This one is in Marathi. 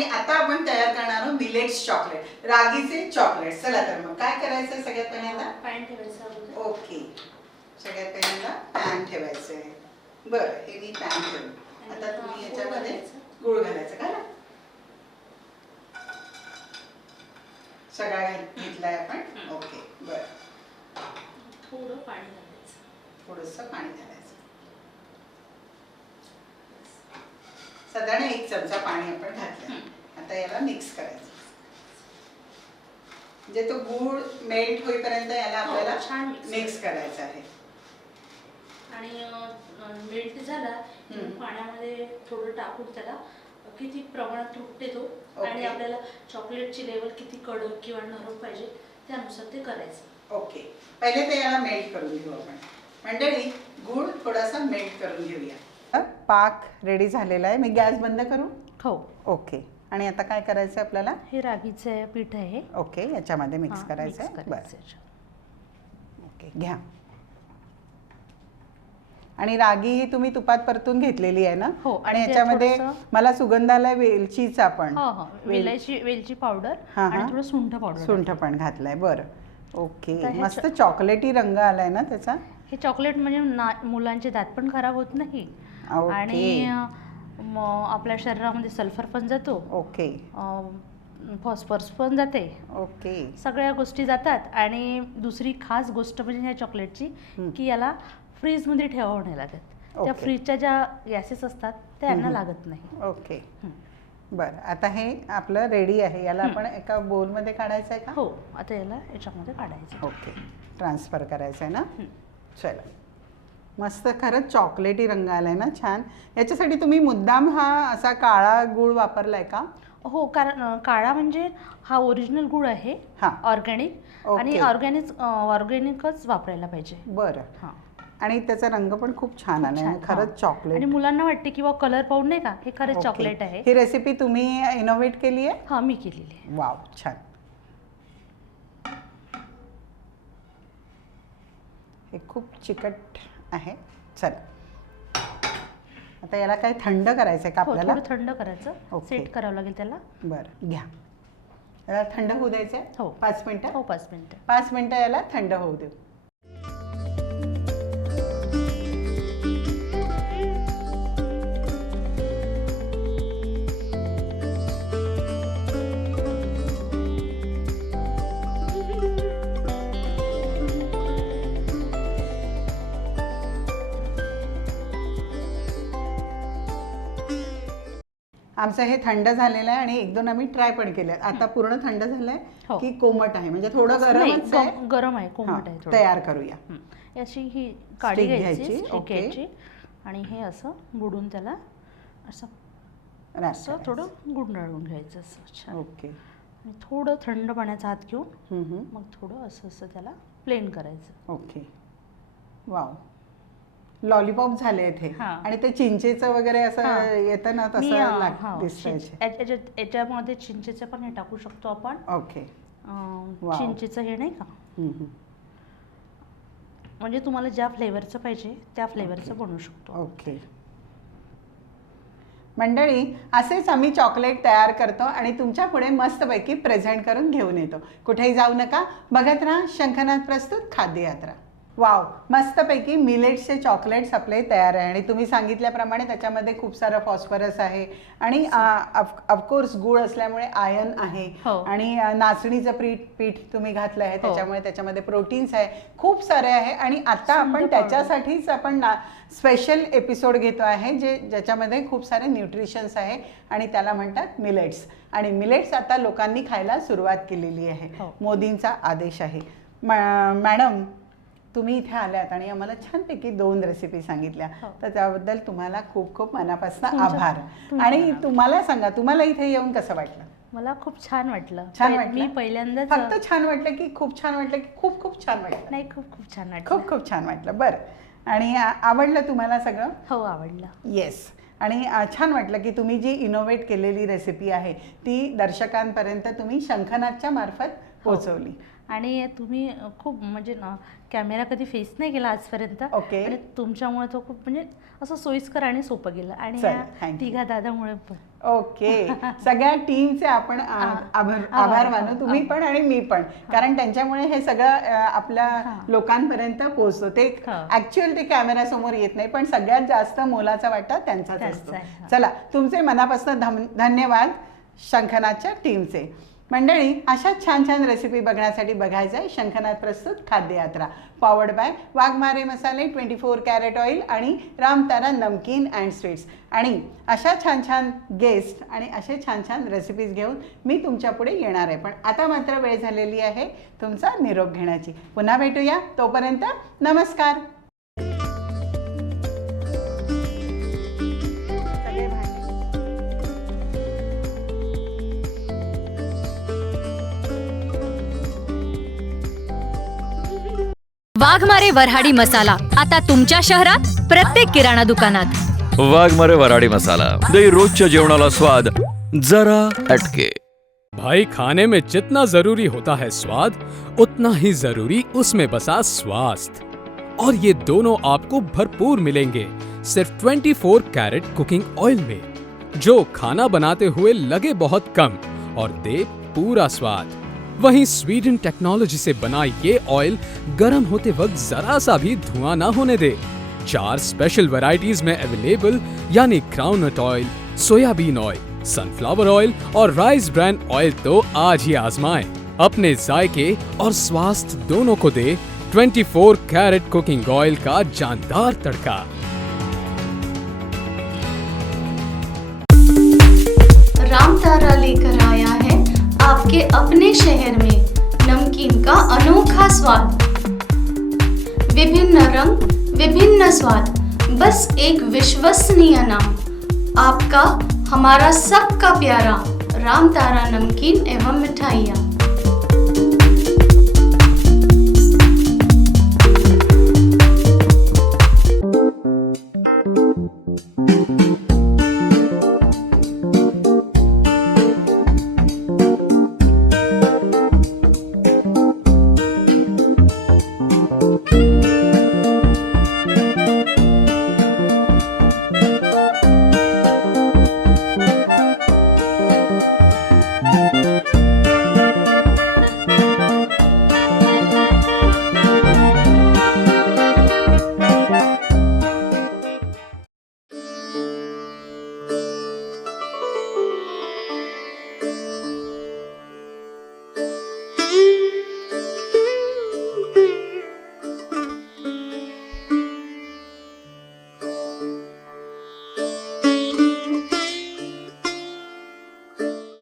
आणि आता आपण तयार करणार आहोत मिलेट्स चॉकलेट, रागीचे चॉकलेट. चला तर मग काय करायचं सगळ्यात पहिल्यांदा? पॅन ठेवायचं. ओके, सगळ्यात पहिल्यांदा पॅन ठेवायचं आहे. बरं, हे मी पॅन ठेवलं. आता तुम्ही याच्यामध्ये गूळ घालायचं का ना? सगळा घेतलाय आपण. ओके, बरं. थोडं पाणी घालायचं. थोडंसं पाणी घालायचं. साधारण 1 चमचा पाणी आपण घातलं. आता याला मिक्स करायचं. म्हणजे तो गूळ मेल्ट होईपर्यंत याला आपल्याला छान मिक्स करायचं आहे. आणि मेल्ट झाला पाण्यामध्ये थोडं टाकून त्याला किती प्रमाणात तुटते तो आणि आपल्याला चॉकलेटची लेवल किती कडक किंवा नरम पाहिजे त्यानुसार ते करायचं. ओके, पहिले ते याला मेल्ट करून घेऊ आपण. मंडळी, गूळ थोडासा मेल्ट करून घेऊया. पाक रेडी झालेला आहे. मी गॅस बंद करू? हो. ओके, आणि आता काय करायचं आपल्याला? हे रागीचे पीठ आहे. ओके, याच्यामध्ये मिक्स करायचं आहे. बरं, ओके, घ्या. आणि रागी ही तुम्ही तुपात परतून घेतलेली आहे ना? हो. आणि याच्यामध्ये मला सुगंधाला वेलचीचा पण वेलची पावडर आणि थोडं सुंठ पण घातलाय. बरं, ओके. मस्त चॉकलेटी रंग आलाय ना त्याचा. हे चॉकलेट म्हणजे मुलांचे दात पण खराब होत नाही आणि आपल्या शरीरामध्ये सल्फर पण जातो. ओके, फॉस्फरस पण जाते. ओके, सगळ्या गोष्टी जातात. आणि दुसरी खास गोष्ट म्हणजे ह्या चॉकलेटची की याला फ्रीजमध्ये ठेवावं नाही लागत. त्या फ्रीजच्या ज्या गॅसेस असतात त्या यांना लागत नाही. ओके, बरं. आता हे आपलं रेडी आहे. याला आपण एका बोलमध्ये काढायचं आहे का? हो, आता याला याच्यामध्ये काढायचं. ओके, ट्रान्सफर करायचं आहे ना? चला, मस्त. खरंच चॉकलेटी रंग आलाय ना, छान. याच्यासाठी तुम्ही मुद्दाम हा असा काळा गूळ वापरलाय का? हो, कारण काळा म्हणजे हा ओरिजिनल गूळ आहे, ऑर्गॅनिक. आणि ऑर्गॅनिकच वापरायला पाहिजे. बरं. हां, आणि त्याचा रंग पण खूप छान आलाय. खरंच चॉकलेट. आणि मुलांना वाटते की कलर पाहून नाही का हे खरंच चॉकलेट आहे. ही रेसिपी तुम्ही इनोव्हेट केली आहे? हां, मी केलेली आहे. वाव, छान. हे खूप चिकट आहे. चला, आता याला काय थंड करायचं आहे का आपल्याला? थोडं थंड करायचं, सेट करावं लागेल त्याला. बरं, घ्या. याला थंड होऊ द्यायचं आहे. हो, 5 मिनिटं. हो, 5 मिनिटं. 5 मिनिटं याला थंड होऊ देऊ. आमचं हे थंड झालेलं आहे आणि 1-2 आम्ही ट्राय पण केले. आता पूर्ण थंड झालंय की कोमट आहे? म्हणजे थोडं गरमच आहे. गरम आहे, कोमट आहे. तयार करूया. अशी ही काडी घ्यायची आणि हे असं बुडून त्याला असं थोडं गुंडाळून घ्यायचं असं छान. ओके, आणि थोडं थंड पाण्याचा हात घेऊन मग थोडं असं असं त्याला प्लेन करायचं. Okay, wow. लॉलीपॉप झाले इथे. आणि ते चिंचेचं वगैरे असं येतं ना, तसं दिसतंय. याच्यामध्ये चिंचेचं पण हे टाकू शकतो आपण. ओके, चिंचेचं हे नाही का, म्हणजे तुम्हाला ज्या फ्लेवरचं पाहिजे त्या फ्लेवरचं बनवू शकतो. ओके, मंडळी, असेच आम्ही चॉकलेट तयार करतो आणि तुमच्या पुढे मस्तपैकी प्रेझेंट करून घेऊन येतो. कुठेही जाऊ नका, बघत राहा शंखनाद प्रस्तुत खाद्य यात्रा. वाव, मस्तपैकी मिलेट्सचे चॉकलेट्स आपले तयार आहे. आणि तुम्ही सांगितल्याप्रमाणे त्याच्यामध्ये खूप सारं फॉस्फरस आहे आणि ऑफकोर्स गूळ असल्यामुळे आयर्न आहे. आणि नाचणीचं पीठ तुम्ही घातलं आहे त्याच्यामुळे त्याच्यामध्ये प्रोटीन्स आहे, खूप सारे आहे. आणि आता आपण त्याच्यासाठीच आपण स्पेशल एपिसोड घेतो आहे ज्याच्यामध्ये खूप सारे न्यूट्रिशन्स आहे आणि त्याला म्हणतात मिलेट्स. आणि मिलेट्स आता लोकांनी खायला सुरुवात केलेली आहे. मोदींचा आदेश आहे. मॅडम, तुम्ही इथे आल्यात आणि आम्हाला छानपैकी 2 रेसिपी सांगितल्या, तर त्याबद्दल तुम्हाला खूप खूप मनापासून आभार. आणि तुम्हाला सांगा, तुम्हाला इथे येऊन कसं वाटलं? मला खूप छान वाटलं. छान वाटलं? मी पहिल्यांदाच. फक्त छान वाटलं की खूप छान वाटलं की खूप खूप छान वाटलं? नाही, खूप खूप छान वाटलं. खूप खूप छान वाटलं. बरं, आणि आवडलं तुम्हाला सगळं? हो, आवडलं. येस. आणि छान वाटलं की तुम्ही जी इनोव्हेट केलेली रेसिपी आहे ती दर्शकांपर्यंत तुम्ही शंखनादच्या मार्फत पोचवली. आणि तुम्ही खूप म्हणजे कॅमेरा कधी फेस नाही केला आजपर्यंत. ओके. आणि तुमच्यामुळे तो खूप म्हणजे असं सोयीस्कर आणि सोपं गेलं. आणि चला, या thank you. तिघा दादामुळे पण. ओके. सगळ्या टीमचे आपण आभार मानू, तुम्ही पण आणि मी पण, कारण त्यांच्यामुळे हे सगळं आपल्या लोकांपर्यंत पोहोचतो. ते ऍक्च्युअल ते कॅमेरा समोर येत नाही, पण सगळ्यात जास्त मोलाचा वाटा त्यांचाच असतो. चला, तुमचे मनापासून धन्यवाद शंखनाथच्या टीमचे. मंडळी, अशा छान छान रेसिपी बघण्यासाठी बघायचं आहे शंखनाथ प्रस्तुत खाद्ययात्रा, पॉवर्ड बाय वाघमारे मसाले, 24 कॅरेट ऑइल आणि रामतारा नमकीन अँड स्वीट्स. आणि अशा छान छान गेस्ट आणि असे छान छान रेसिपीज घेऊन मी तुमच्या पुढे येणार आहे. पण आता मात्र वेळ झालेली आहे तुमचा निरोप घेण्याची. पुन्हा भेटूया, तोपर्यंत नमस्कार. वाघमारे वऱ्हाडी मसाला आता तुमच्या शहरात प्रत्येक किराणा दुकानात. वाघमारे वऱ्हाडी मसाला दे रोजच्या जेवणाला स्वाद जरा हटके. भाई, खाने में जितना जरूरी होता है स्वाद, उतना ही जरूरी उसमें बसा स्वास्थ्य, और ये दोनों आपको भरपूर मिलेंगे सिर्फ 24 कैरेट कुकिंग ऑयल में, जो खाना बनाते हुए लगे बहुत कम और दे पूरा स्वाद. वहीं स्वीडन टेक्नोलॉजी से बना ये ऑयल गर्म होते वक्त जरा सा भी धुआं ना होने दे. 4 स्पेशल वैरायटीज में अवेलेबल, यानी groundnut oil, soybean oil, sunflower oil और राइस ब्रांड ऑयल. तो आज ही आजमाएं. अपने जायके और स्वास्थ्य दोनों को दे 24 कैरेट कुकिंग ऑयल का जानदार तड़का. रामतारा लेकर आया है आपके अपने शहर में नमकीन का अनोखा स्वाद. विभिन्न रंग, विभिन्न स्वाद, बस एक विश्वसनीय नाम. आपका, हमारा सबका प्यारा रामतारा नमकीन एवं मिठाइयाँ.